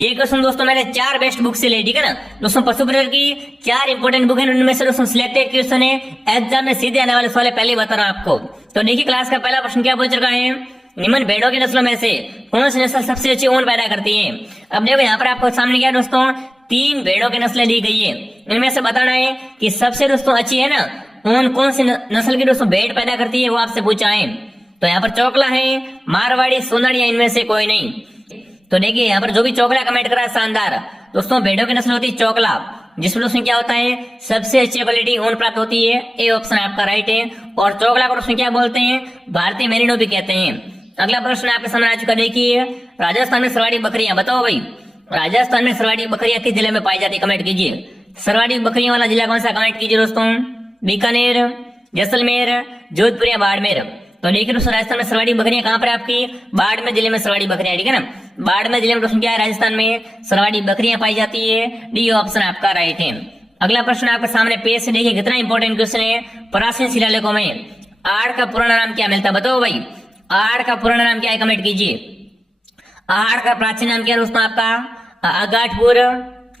ये क्वेश्चन दोस्तों मैंने 4 बेस्ट बुक से ले, ठीक है ना दोस्तों। पशु प्रेरक की 4 इंपोर्टेंट बुक है, उनमें से दोस्तों सिलेक्टेड क्वेश्चन है, एग्जाम में सीधे आने वाले सवाल पहले बता रहा हूं आपको। तो देखिए क्लास का पहला प्रश्न क्या पूछ रखा है, निम्न भेड़ों की नस्लों में से कौन सी नस्ल सबसे अच्छी ऊन पैदा करती है। अब देखो यहाँ पर आपको सामने क्या दोस्तों 3 भेड़ों की नस्लें दी गई है, इनमें से बताना है कि सबसे दोस्तों अच्छी है ना ऊन कौन सी नस्ल की दोस्तों भेड़ पैदा करती है, वो आपसे पूछा है। तो यहाँ पर चौकला है, मारवाड़ी, सोनाड़ी, इनमें से कोई नहीं। तो देखिए यहाँ पर जो भी चौकला कमेंट करा है शानदार दोस्तों। भेड़ों की नस्ल होती है चौकला, जिसमें दोस्तों क्या होता है सबसे अच्छी क्वालिटी ऊन प्राप्त होती है। ए ऑप्शन आपका राइट है। और चौकला को दोस्तों क्या बोलते हैं, भारतीय मेरिनो भी कहते हैं। अगला प्रश्न आपके सामने आ चुका, देखिए राजस्थान में सरवाड़ी बकरियां, बताओ भाई राजस्थान में सरवाड़ी बकरियां किस जिले में पाई जाती है, कमेंट कीजिए। सरवाड़ी बकरियों वाला जिला कौन सा, कमेंट कीजिए दोस्तों। बीकानेर, जैसलमेर, जोधपुर या बाड़मेर। तो देखिए दोस्तों राजस्थान में सरवाड़ी बकरियां कहाँ पर आपकी, बाड़मेर जिले में सरवाड़ी बकरियां, ठीक है ना। बाड़मेर जिले में दोस्तों क्या है, राजस्थान में सरवाड़ी बकरियां पाई जाती है। डी ऑप्शन आपका राइट है। अगला प्रश्न आपके सामने पेश से देखिए, कितना इंपॉर्टेंट क्वेश्चन है। प्राचीन शिलालेखों में आड़ का पुराना नाम क्या मिलता है, बताओ भाई आड़ का पुराना नाम क्या है, कमेंट कीजिए। आड़ का प्राचीन नाम क्या है दोस्तों आपका, आगाठपुर,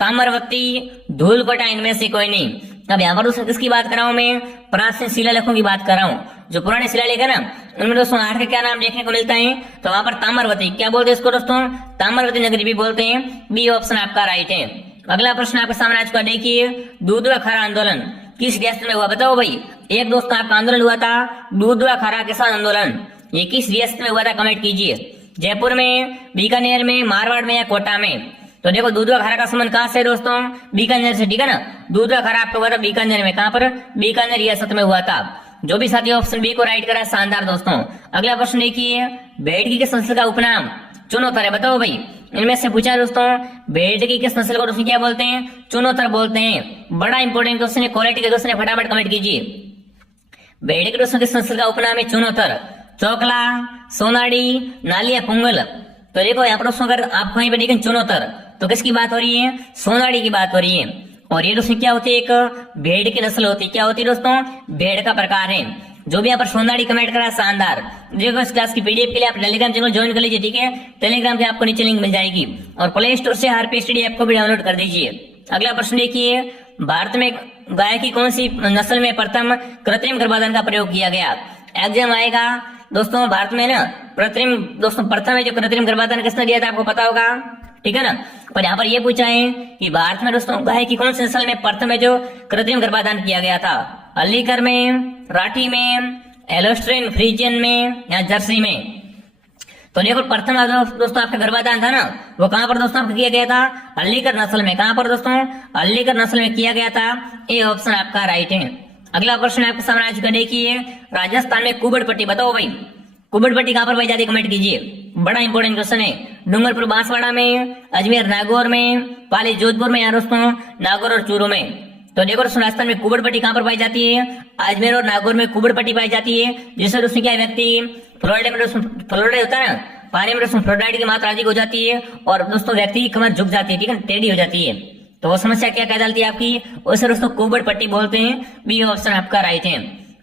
ताम्रवती, धूलकोटा, इनमें से कोई नहीं। अब यहाँ पर दोस्तों किसकी बात कर रहा हूं मैं, प्राचीन शिलालेखों की बात कर रहा हूँ। जो पुराने शिलालेख है ना उनमें दोस्तों आड़ का क्या नाम देखने को मिलता है, तो वहां पर ताम्रवती, क्या बोलते हैं इसको दोस्तों, ताम्रवती नगरी भी बोलते हैं। बी ऑप्शन आपका राइट है। अगला प्रश्न आपके सामने आ चुका, देखिए दूध व खारा आंदोलन किस रियासत में हुआ, बताओ भाई। एक दोस्तों आपका आंदोलन हुआ था दूध व खारा किसान आंदोलन, ये किस रियासत में हुआ था, कमेंट कीजिए। जयपुर में, बीकानेर में, मारवाड़ में या कोटा में। तो देखो दूध व खारा का संबंध कहां से दोस्तों, बीकानेर से, ठीक है ना। दूध व खारा आपको हुआ था बीकानेर में, कहां पर, बीकानेर रियासत में हुआ था। जो भी साथी ऑप्शन बी को राइट करा, शानदार दोस्तों। अगला प्रश्न देखिए, भेड़ की किस नस्ल का उपनाम चुनौतर है, बताओ भाई। इनमें से पूछा है दोस्तों भेड़ की किस नस्ल को दोस्तों क्या बोलते हैं, चुनौतर बोलते हैं। बड़ा इंपॉर्टेंट क्वेश्चन है, क्वालिटी का क्वेश्चन है, फटाफट कमेंट कीजिए। भेड़ की दोस्तों किस नस्ल का उपनाम है, चुनौतर, चौकला, सोनाड़ी, नालिया, पुंगल। तो देखो यहाँ पर दोस्तों अगर आप कहीं पर देखें चुनौतर, तो किसकी बात हो रही है, सोनाड़ी की बात हो रही है। और ये दोस्तों क्या होती है, एक भेड़ की नस्ल होती है, क्या होती है दोस्तों, भेड़ का प्रकार है। जो भी यहाँ पर सोनाड़ी कमेंट करा, शानदार। देखो इस क्लास की पीडीएफ के लिए आप टेलीग्राम चैनल ज्वाइन कर लीजिए, ठीक है। टेलीग्राम पे आपको नीचे लिंक मिल जाएगी, और प्ले स्टोर से हार्पी स्टडी ऐप को भी डाउनलोड कर दीजिए। अगला प्रश्न देखिए, भारत में गाय की कौन सी नस्ल में प्रथम कृत्रिम गर्भाधान का प्रयोग किया गया, एग्जाम आएगा दोस्तों। भारत में ना प्रथम है जो कृत्रिम गर्भाधान किसने दिया था, आपको पता होगा, ठीक है ना। पर यहाँ पर ये पूछा है कि भारत में दोस्तों गाय की कौन सी नस्ल में प्रथम है जो कृत्रिम गर्भाधान किया गया था, अलीकर में, राठी में, एलोस्ट्रेन फ्रीजियन में या जर्सी में। तो देखो प्रथम दोस्तों आपका गर्भाधान था ना, वो कहां पर दोस्तों आपका किया गया था, अलीकर नस्ल में। कहां पर दोस्तों, अलीकर नस्ल में किया गया था। ए ऑप्शन आपका राइट है। अगला प्रश्न आपके सामने आ चुका, देखिए राजस्थान में कुबड़पट्टी, बताओ भाई कुबड़पट्टी कहां पर पाई जाती है, कमेंट कीजिए। बड़ा इंपॉर्टेंट क्वेश्चन है। डूंगरपुर बांसवाड़ा में, अजमेर नागौर में, पाली जोधपुर में या दोस्तों नागौर और चूरू में। तो देखो दोस्तों राजस्थान में कुबड़पट्टी कहां पर पाई जाती है, अजमेर और नागौर में कुबड़पट्टी पाई जाती है। जिससे दोस्तों क्या व्यक्ति फ्लोराइड में दोस्तों फ्लोराइड होता है ना, पानी में दोस्तों फ्लोराइड की मात्रा अधिक हो जाती है और दोस्तों व्यक्ति की कमर झुक जाती है, ठीक है, टेढ़ी हो जाती है। तो वो समस्या क्या कह डालती है आपकी, उसे दोस्तों कुबड़पट्टी बोलते हैं। बी ऑप्शन आपका राइट है।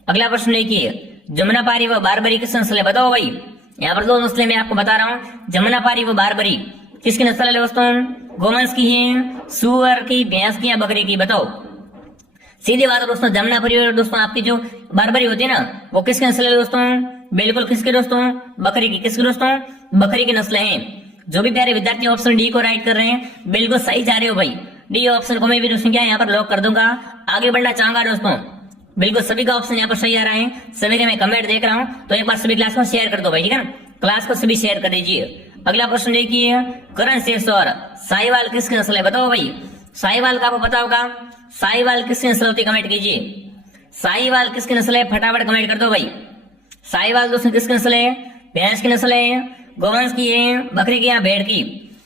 अगला प्रश्न देखिए, जमुनापारी व बारबरी किस नस्ल है, बताओ भाई। यहाँ पर 2 नस्लें मैं आपको बता रहा हूँ, जमुनापारी व बारबरी किसकी नस्ल है दोस्तों, गोवंश की है, सुअर की, भैंस की या बकरी की, बताओ। सीधी बात है दोस्तों, जमुनापारी और दोस्तों आपकी जो बारबरी होती है ना वो किसकी नस्ल है दोस्तों, बिल्कुल किसके दोस्तों, बकरी की। किसकी दोस्तों, बकरी की नस्ल है। जो भी प्यारे विद्यार्थी ऑप्शन डी को राइट कर रहे हैं बिल्कुल सही जा रहे हो भाई। डी ऑप्शन को मैं भी दोस्तों क्या यहाँ पर लॉक कर दूंगा। आगे बढ़ना चाहूंगा दोस्तों, बिल्कुल सभी का ऑप्शन यहाँ पर सही आ रहा है, सभी के मैं कमेंट देख रहा हूँ। तो एक बार सभी क्लास को शेयर कर दो भाई, ठीक है ना, क्लास को सभी शेयर कर दीजिए। अगला प्रश्न देखिए, करण शेरसौर साहिवाल किसकी नस्ल है, बताओ भाई। साहिवाल का आपको पता होगा, साहिवाल किसकी नस्ल होती है, कमेंट कीजिए। साहिवाल किसकी नस्ल है, फटाफट कमेंट कर दो भाई। साहिवाल दोस्तों किसकी नस्ल है, भैंस की नस्ल है, गोवंश की है, बकरी की या भेड़ की।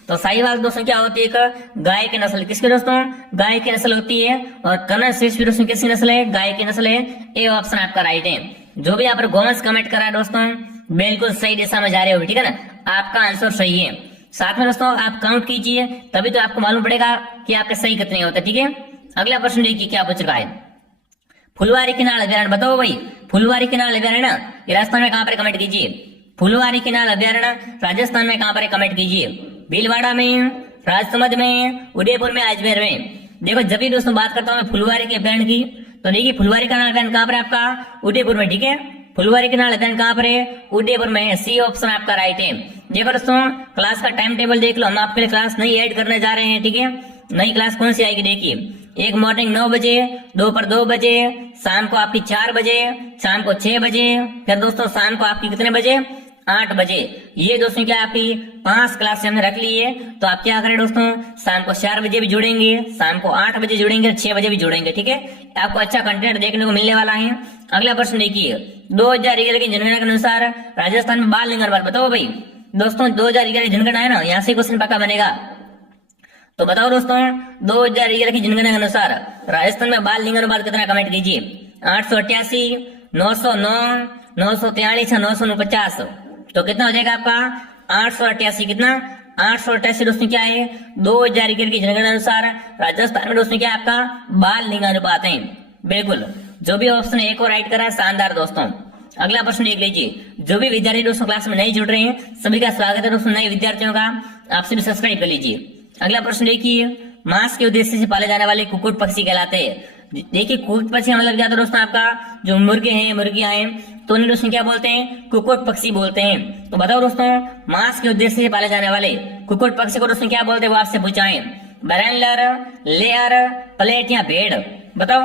तो साहिवाल दोस्तों क्या होती है, एक गाय की नस्ल। किसकी दोस्तों, गाय की नस्ल होती है। और कनर शेष दोस्तों किसकी नस्ल है, गाय की नस्ल है। ए ऑप्शन आपका राइट है। जो भी यहाँ पर गोवंश कमेंट करा है दोस्तों बिल्कुल सही दिशा में जा रहे हो, ठीक है ना, आपका आंसर सही है। साथ में दोस्तों आप काउंट कीजिए, तभी तो आपको मालूम पड़ेगा कि आपके सही कितने होते, ठीक है। अगला प्रश्न देखिए क्या पूछ रहा है, फुलवारी किनाल अभ्यारण्य, बताओ भाई। फुलवारी किनाल अभ्यारण्य ये राजस्थान में कहां पर, कमेंट कीजिए। फुलवारी किनाल अभ्यारण्य राजस्थान में कहां पर है, कमेंट कीजिए। भीलवाड़ा में, राजसमंद में, उदयपुर में, अजमेर में। देखो जब भी दोस्तों बात करता हूँ मैं फुलवारी के अभ्यारण की, तो देखिए फुलवारी का नाम कहाँ पर है आपका, उदयपुर में, ठीक है। फुलवारी के नाम अध्ययन कहाँ पर है, उदयपुर में है। सी ऑप्शन आपका राइट है। देखो दोस्तों क्लास का टाइम टेबल देख लो, हम आपके लिए क्लास नई ऐड करने जा रहे हैं, ठीक है। नई क्लास कौन सी आएगी देखिए, एक मॉर्निंग 9 बजे, दोपहर 2 बजे, शाम को आपकी 4 बजे, शाम को 6 बजे, फिर दोस्तों शाम को आपकी कितने बजे, 8 बजे। ये दोस्तों क्या आपकी 5 क्लास हमने रख ली है। तो आप क्या करें दोस्तों, शाम को 4 बजे भी जुड़ेंगे, शाम को 8 बजे जुड़ेंगे, 6 बजे भी जुड़ेंगे, ठीक है। आपको अच्छा कंटेंट देखने को मिलने वाला है। अगला प्रश्न देखिए, 2011 की जनगणना के अनुसार राजस्थान में बाल लिंगानुपात बताओ भाई। दोस्तों 2011 की जनगणना है ना, यहाँ से क्वेश्चन पक्का बनेगा। तो बताओ दोस्तों 2011 की जनगणना के अनुसार राजस्थान में बाल लिंगानुपात कितना, कमेंट कीजिए। 888, 909, 943 या 949। तो कितना हो जाएगा आपका 888, कितना 888 दोस्तों क्या है 2011 की जनगणना अनुसार राजस्थान में दोस्तों क्या है आपका बाल लिंगानुपात है। बिल्कुल, जो भी ऑप्शन एक और राइट करा है, शानदार दोस्तों। अगला प्रश्न देख लीजिए, जो भी विद्यार्थी दोस्तों क्लास में नहीं जुड़ रहे हैं सभी का स्वागत है दोस्तों, नए विद्यार्थियों का आपसे भी सब्सक्राइब कर लीजिए। अगला प्रश्न देखिए, मांस के उद्देश्य से पाले जाने वाले कुक्कुट पक्षी कहलाते हैं। देखिए कुक्कुट पक्षी मतलब क्या था दोस्तों, आपका जो मुर्गे हैं, मुर्गियां हैं, तो उन्हें दोस्तों क्या बोलते हैं, कुक्कुट पक्षी बोलते हैं। तो बताओ दोस्तों मांस के उद्देश्य से पाले जाने वाले कुक्कुट पक्षी को दोस्तों क्या बोलते हैं, वो आपसे पूछाएं। ब्रायलर, लेयर, प्लेट या भेड़, बताओ।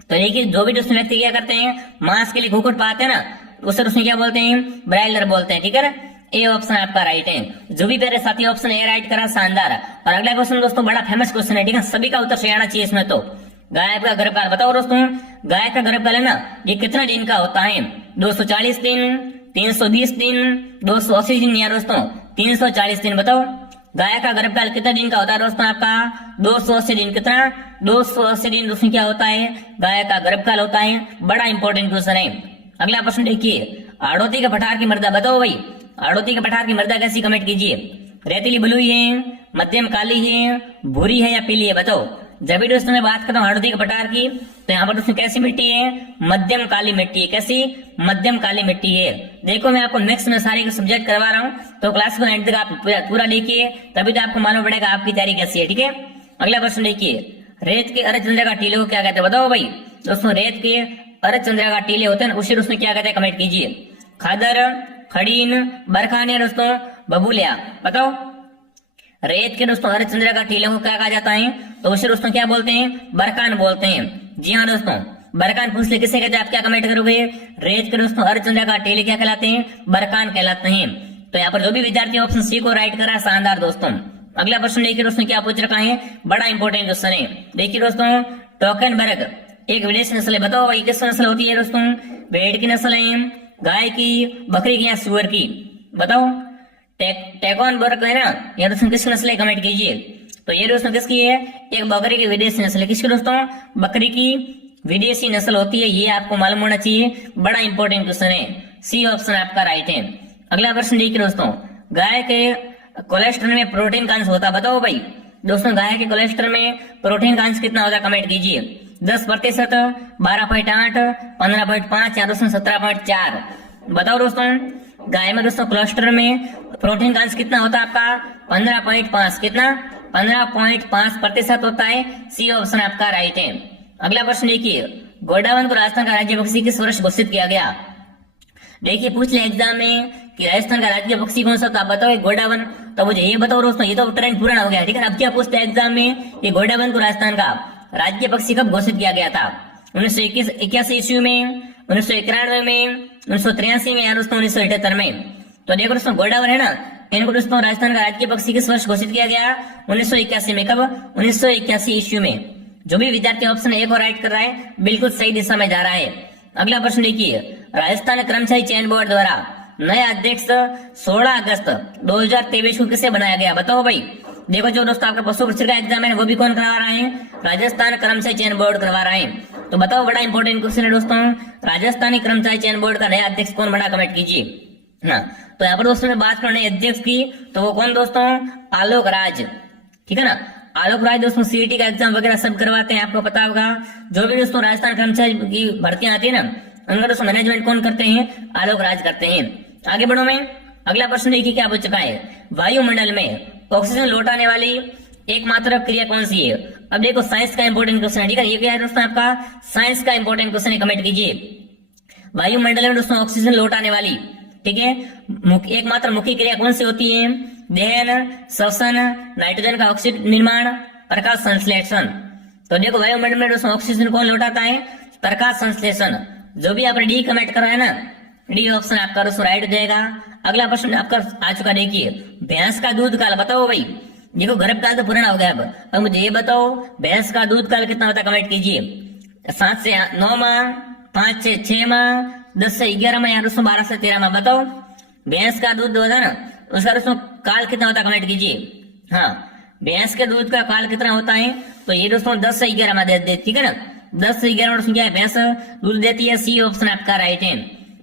तो देखिए जो भी दोस्तों व्यक्ति क्या करते हैं, मांस के लिए कुक्कुट पाते हैं ना, उसे दोस्तों क्या बोलते हैं, ब्रायलर बोलते हैं, ठीक है ना। ए ऑप्शन आपका राइट है। जो भी मेरे साथी ऑप्शन ए राइट करा, शानदार। और अगला क्वेश्चन दोस्तों बड़ा फेमस क्वेश्चन है, ठीक है, सभी का उत्तर सही आना चाहिए इसमें। तो गाय का गर्भकाल बताओ दोस्तों, गाय का गर्भकाल है ना, ये कितना दिन का होता है, 240 दिन, 320 दिन, 280 दिन या दोस्तों 340 दिन। बताओ गाय का गर्भकाल कितना दिन का होता है दोस्तों, आपका 280 दिन। कितना 280 दिन दोस्तों क्या होता है, गाय का गर्भकाल होता है। बड़ा इंपॉर्टेंट क्वेश्चन है। अगला प्रश्न देखिए, आड़ोती के पठार की मृदा बताओ भाई। आड़ोती के पठार की मृदा कैसी, कमेंट कीजिए। रेतीली बलुई है, मध्यम काली है, भूरी है या पीली है, बताओ। जब भी दोस्तों मैं बात करता हूँ आड़ोती के पठार की, तो यहाँ पर दोस्तों कैसी मिट्टी है, मध्यम काली मिट्टी है। कैसी, मध्यम काली मिट्टी है। देखो मैं आपको नेक्स्ट में सारे सब्जेक्ट करवा रहा हूँ, तो क्लास को एंड तक आप पूरा देखिए, तभी तो आपको मालूम पड़ेगा आपकी तैयारी कैसी है, ठीक है। अगला प्रश्न देखिए, रेत के अर्धचंद्र का टीले को क्या कहते हैं, बताओ भाई। दोस्तों रेत के अर्धचंद्र का टीले होते हैं, उसे दोस्तों क्या कहते हैं, कमेंट कीजिए। खादर, खड़ीन, बरखान या दोस्तों बबूलिया, बताओ। रेत के दोस्तों हरचंद्र का टीले को क्या कहा जाता है, तो उसे दोस्तों क्या बोलते हैं, बरकान बोलते हैं। जी हाँ दोस्तों, बरकान पूछ ले किसे कहते हैं, आप क्या कमेंट करोगे। रेत के दोस्तों हरचंद्र का टीले क्या कहलाते हैं, बरकान कहलाते हैं। तो यहाँ पर जो भी विद्यार्थी ऑप्शन सी को राइट करा, शानदार दोस्तों। अगला प्रश्न देखिए दोस्तों क्या पूछ रखा है, बड़ा इंपॉर्टेंट क्वेश्चन है। देखिए दोस्तों टोकनबर्ग एक विदेशी नस्ल है, बताओ भाई किस नस्ल होती है दोस्तों, भेड़ की नस्ल है, गाय की, बकरी की या सुअर की, बताओ। टैगोनबर्ग है ना, ये दोस्तों किसकी नस्ल है, कमेंट कीजिए। तो ये दोस्तों किसकी है, एक बकरी की विदेशी नस्ल है। किसकी दोस्तों, बकरी की विदेशी नस्ल होती है, ये आपको मालूम होना चाहिए। बड़ा इंपॉर्टेंट क्वेश्चन है, सी ऑप्शन आपका राइट है। अगला प्रश्न देखिए दोस्तों, गाय के कोलेस्ट्रॉल में प्रोटीन का अंश होता है, बताओ भाई। दोस्तों गाय के कोलेस्ट्रॉल में प्रोटीन का अंश कितना होता है, कमेंट कीजिए। 10%, 12.8, 15.5 या दोस्तों 17.4, बताओ दोस्तों। गाय में दोस्तों कोलेस्ट्रॉल में प्रोटीन का अंश कितना होता है आपका, 15.5, कितना 15.5% होता है। सी ऑप्शन आपका राइट है। अगला प्रश्न देखिए, गोंडावन को राजस्थान का राज्य पक्षी किस वर्ष घोषित किया गया। देखिए पूछ ले एग्जाम में कि राजस्थान का राज्य पक्षी कौन सा, तो आप बताओ गोंडावन। तो मुझे ये बताओ दोस्तों, ये तो ट्रेंड पूरा हो गया, ठीक है। अब क्या पूछते हैं एग्जाम में, ये गोंडावन को राजस्थान का राज्य पक्षी कब घोषित किया गया था, 1981 ईस्वी में, 1991 में, 1983 में या दोस्तों 1978 में। तो देखो दोस्तों गोंडावन है ना, इनको दोस्तों राजस्थान का राज्य पक्षी किस वर्ष घोषित किया गया, 1981 में। कब, 1981 ईस्वी में। जो भी विद्यार्थी ऑप्शन ए को राइट कर रहा है, बिल्कुल सही दिशा में जा रहा है। अगला प्रश्न देखिए, राजस्थान कर्मचारी चयन बोर्ड द्वारा नया अध्यक्ष 16 अगस्त 2023 को किसे बनाया गया, बताओ भाई। देखो जो दोस्तों आपका पशु पक्षी का एग्जाम है वो भी कौन करवा रहा है, राजस्थान कर्मचारी चयन बोर्ड करवा रहा है। तो बताओ, बड़ा इंपॉर्टेंट क्वेश्चन है दोस्तों, राजस्थानी कर्मचारी चयन बोर्ड का नया अध्यक्ष कौन बना, कमेंट कीजिए। हाँ, तो यहाँ पर दोस्तों मैं बात करने अध्यक्ष की, तो वो कौन दोस्तों, आलोक राज, ठीक है ना। आलोक राज दोस्तों सीईटी का एग्जाम वगैरह सब करवाते हैं, आपको पता होगा। जो भी दोस्तों राजस्थान कर्मचारी की भर्तियां आती है ना, उनका दोस्तों मैनेजमेंट कौन करते हैं, आलोक राज करते हैं। आगे बढ़ो मैं, अगला प्रश्न देखिए क्या पूछ चुका है, वायुमंडल में ऑक्सीजन लौटाने वाली एकमात्र क्रिया कौन सी है? अब देखो साइंस का इंपॉर्टेंट क्वेश्चन है, ठीक है, ये क्या है दोस्तों आपका साइंस का इंपॉर्टेंट क्वेश्चन है, कमेंट कीजिए। वायुमंडल में दोस्तों ऑक्सीजन लौटाने वाली, ठीक है, एकमात्र मुख्य क्रिया कौन सी होती है? दहन, श्वसन, नाइट्रोजन का ऑक्सीड निर्माण, प्रकाश संश्लेषण। तो देखो वायुमंडल में दोस्तों ऑक्सीजन कौन लौटाता है? प्रकाश संश्लेषण। जो भी आपने डी कमेंट करा है ना, डी ऑप्शन आपका दोस्तों राइट हो जाएगा। अगला प्रश्न आपका आ चुका, देखिए भैंस का दूध काल बताओ भाई। देखो गर्भकाल तो पुराना हो गया, अब मुझे ये बताओ भैंस का दूध काल कितना होता है, कमेंट कीजिए। 7 से 9 माह, 5 से 6 माह, 10 से 11 माह या दोस्तों 12 से 13 माह। बताओ भैंस का दूध होता है ना, उसका दोस्तों काल कितना होता है, कमेंट कीजिए। हाँ, भैंस के दूध का काल कितना होता है? तो ये दोस्तों 10 से 11 माह देती, ठीक है ना, 10 से 11 दोस्तों क्या है, भैंस दूध देती है। सी ऑप्शन आपका राइट है।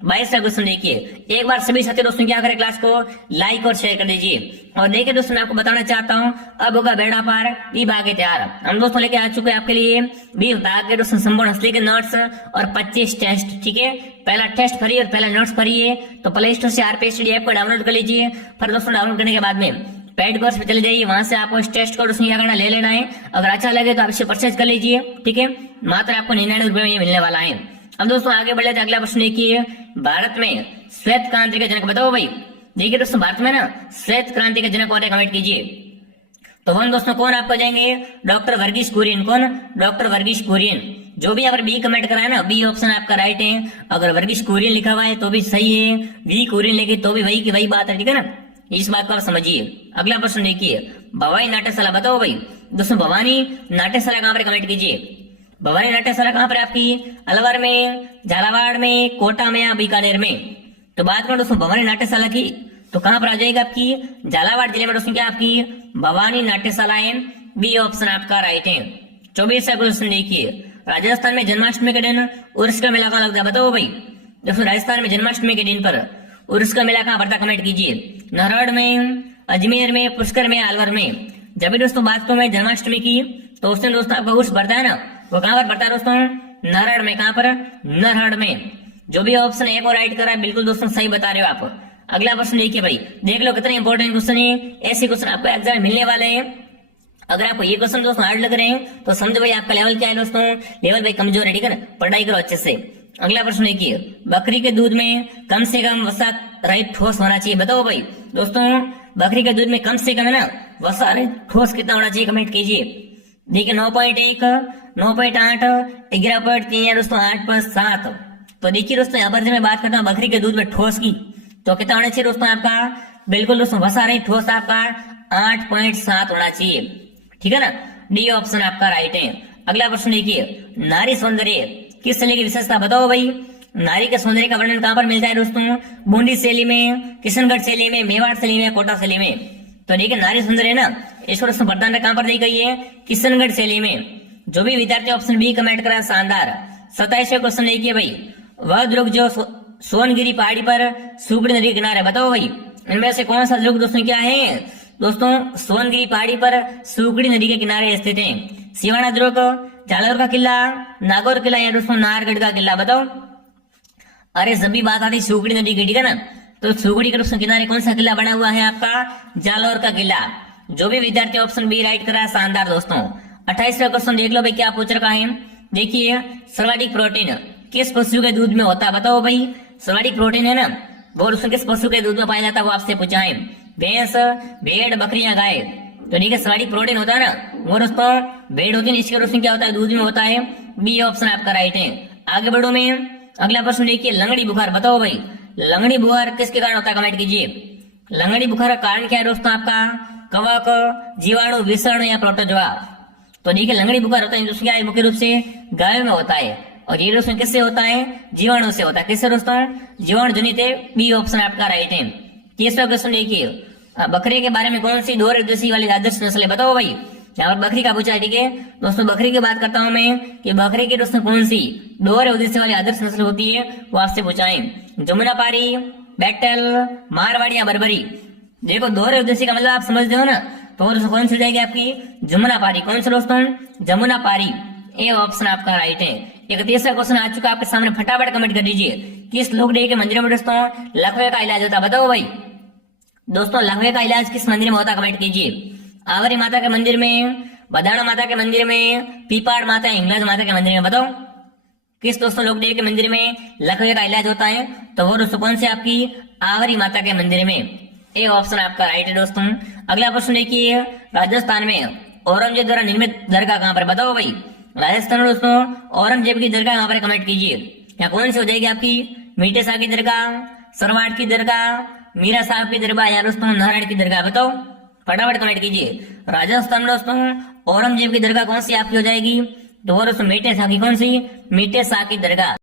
22 का क्वेश्चन देखिए, एक बार सभी साथी दोस्तों क्या करें, क्लास को लाइक और शेयर कर दीजिए। और देखिए दोस्तों मैं आपको बताना चाहता हूँ, अब होगा बेड़ा पार, बी भाग के तैयार। हम दोस्तों लेके आ चुके हैं आपके लिए बी भाग के दोस्तों संपूर्ण असली के नोट्स और 25 टेस्ट, ठीक है। पहला टेस्ट फ्री और पहला नोट्स फ्री है, तो प्ले स्टोर से आरपीएसडी ऐप को डाउनलोड कर लीजिए। फिर दोस्तों डाउनलोड करने के बाद में पेड कोर्स पे चले जाइए, वहां से आपको इस टेस्ट को दोस्तों क्या करना, ले लेना है। अगर अच्छा लगे तो आप इसे परचेज कर लीजिए, ठीक है, मात्र आपको 99 रुपए में ये मिलने वाला है। अब दोस्तों आगे बढ़े तो अगला प्रश्न देखिए, भारत में श्वेत क्रांति का जनक बताओ भाई। देखिए दोस्तों भारत में ना श्वेत क्रांति का जनक कौन है, कमेंट कीजिए। तो वन दोस्तों कौन आपको जाएंगे, डॉक्टर वर्गीस कुरियन। कौन? डॉक्टर वर्गीस कुरियन। जो भी अगर बी कमेंट करा है ना, बी ऑप्शन आपका राइट है। अगर वर्गीस कुरियन लिखा हुआ है तो भी सही है, वी कुरियन लिखे तो भी वही की वही बात है, ठीक है ना, इस बात को आप समझिए। अगला प्रश्न देखिए, भवानी नाट्यशाला बताओ भाई। दोस्तों भवानी नाट्यशाला कहां पर, कमेंट कीजिए। भवानी नाट्यशाला कहां पर आपकी, अलवर में, झालावाड़ में, कोटा में या बीकानेर में? तो बात करो दोस्तों भवानी नाट्यशाला की, तो कहां पर आ जाएगा आपकी, झालावाड़ जिले में दोस्तों क्या आपकी भवानी नाट्यशाला है। बी ऑप्शन आपका राइट है। 24 का क्वेश्चन देखिए, राजस्थान में जन्माष्टमी के दिन उर्स का मेला कहां लगता है बताओ भाई। दोस्तों राजस्थान में जन्माष्टमी के दिन पर उर्स का मेला कहां पड़ता, कमेंट कीजिए। नारौड में, अजमेर में, पुष्कर में, अलवर में? जब भी दोस्तों बात करूं मैं जन्माष्टमी की, तो उस दिन दोस्तों आपका उर्स बढ़ता है ना, वो कहां पर बढ़ता है दोस्तों, नारौड में। कहां पर, नारौड में। जो भी ऑप्शन एक और राइट कर रहा है बिल्कुल दोस्तों सही बता रहे हो आप। अगला प्रश्न देखिए भाई, देख लो कितने इंपॉर्टेंट क्वेश्चन है, ऐसे क्वेश्चन आपको एग्जाम में मिलने वाले हैं। अगर आपको ये क्वेश्चन दोस्तों हार्ड लग रहे हैं तो समझो भाई आपका लेवल क्या है दोस्तों, लेवल भाई कमजोर है, ठीक है ना, पढ़ाई करो अच्छे से। अगला प्रश्न देखिए, बकरी के दूध में कम से कम वसा रहित ठोस होना चाहिए बताओ भाई। दोस्तों बकरी के दूध में कम से कम है ना वसा रहित ठोस कितना होना चाहिए, कमेंट कीजिए। देखिए 9.1, 9.8, 11.3 या दोस्तों 8.7। तो देखिए दोस्तों यहाँ पर जब मैं बात करता हूँ बकरी के दूध में ठोस की, तो कितना होना चाहिए दोस्तों आपका, बिल्कुल दोस्तों वसा रहित ठोस आपका 8.7 होना चाहिए, ठीक है ना। डी ऑप्शन आपका राइट है। अगला प्रश्न देखिए, नारी सौंदर्य किस शैली की विशेषता बताओ भाई। नारी के सौंदर्य का वर्णन कहां पर मिलता है दोस्तों, बूंदी शैली में, किशनगढ़ शैली में, मेवाड़ शैली में, कोटा शैली में? तो देखिए नारी सौंदर्य ना इसको दोस्तों प्रधानता कहां पर दी गई है, किशनगढ़ शैली में। जो भी विद्यार्थी ऑप्शन बी कमेंट करा शानदार। 27वां क्वेश्चन देखिए भाई, वह दुर्ग जो सोनगिरी पहाड़ी पर सुगड़ी नदी के किनारे बताओ भाई। इनमें से कौन सा दुर्ग दोस्तों क्या है, दोस्तों सोनगिरी पहाड़ी पर सुगड़ी नदी के किनारे स्थित है। सिवाना दुर्ग, जालौर का किला, नागौर किला या दोस्तों नाहरगढ़ का किला बताओ। अरे सभी बात आती सुगड़ी नदी की, ठीक है ना, तो सुगड़ी के दोस्तों किनारे कौन सा किला बना हुआ है आपका, जालौर का किला। जो भी विद्यार्थी ऑप्शन बी राइट करा शानदार दोस्तों। 28वां क्वेश्चन देख लो भाई क्या पूछ रखा है। देखिए सर्वाधिक प्रोटीन किस पशु के दूध में होता है बताओ भाई। सर्वाधिक प्रोटीन है ना वो दोस्तों किस पशु के दूध में पाया जाता है, वो आपसे पूछा है। भैंस, भेड़, बकरियां, गाय? तो ठीक है सर्वाधिक प्रोटीन होता है ना वो दोस्तों भेड़ होती है, इसके दोस्तों क्या होता है, दूध में होता है। बी ऑप्शन आपका राइट है। आगे बढ़ो में अगला प्रश्न देखिए, लंगड़ी बुखार बताओ भाई। लंगड़ी बुखार किसके कारण होता है, कमेंट कीजिए। लंगड़ी बुखार का कारण क्या है दोस्तों आपका, कवक, जीवाणु, विषाणु या प्रोटोजोआ? तो देखिए लंगड़ी बुखार होता है दोस्तों क्या है, मुख्य रूप से गायों में होता है, और ये दोस्तों किससे होता है, जीवाणु से होता है। किससे दोस्तों, जीवाणु जनित है। बी ऑप्शन आपका राइट है। 30वां क्वेश्चन देखिए, बकरी के बारे में कौन सी दोहरे उद्देश्य वाली आदर्श नस्ल है बताओ भाई। यहाँ पर बकरी का पूछा है, ठीक है दोस्तों। बकरी की बात करता हूं मैं कि बकरी की दोस्तों कौन सी दोहरे उद्देश्य वाली आदर्श नस्ल होती है, वो आपसे पूछा है। जमुनापारी, बैटल, मारवाड़ी या बर्बरी? देखो दोहरे उद्देश्य का मतलब आप समझते हो ना, तो दोस्तों कौन सी जाएगी आपकी, जमुनापारी। कौन सा दोस्तों, जमुनापारी। ए ऑप्शन आपका राइट है। 31वां क्वेश्चन आ चुका आपके सामने, फटाफट कमेंट कर दीजिए। किस लोक देवी के मंदिरों में दोस्तों लकवे का इलाज होता है बताओ भाई। दोस्तों लकवे का इलाज किस मंदिर में होता है कमेंट कीजिए। आवरी माता के मंदिर में, बदाणा माता के मंदिर में, पीपाड़ माता, हिंगलाज माता के मंदिर में। बताओ किस दोस्तों लोक देवी के मंदिर में लकवे का इलाज होता है? तो वो दोस्तों कौन से आपकी आवरी माता के मंदिर में। ए ऑप्शन आपका राइट है दोस्तों। अगला प्रश्न देखिए, राजस्थान में औरंगजेब द्वारा निर्मित दरगाह कहाँ पर? बताओ भाई, राजस्थान में दोस्तों औरंगजेब की दरगाह कहाँ पर? कमेंट कीजिए। यहाँ कौन सी हो जाएगी आपकी? मीठे शाह की दरगाह, सरवाट की दरगाह, मीरा साहब की दरगाह या दोस्तों नारायण की दरगाह? बताओ फटाफट कमेंट कीजिए। राजस्थान में दोस्तों औरंगजेब की दरगाह कौन सी आपकी हो जाएगी? तो वो दोस्तों मीठे शाह की, कौन सी? मीठे शाह की दरगाह।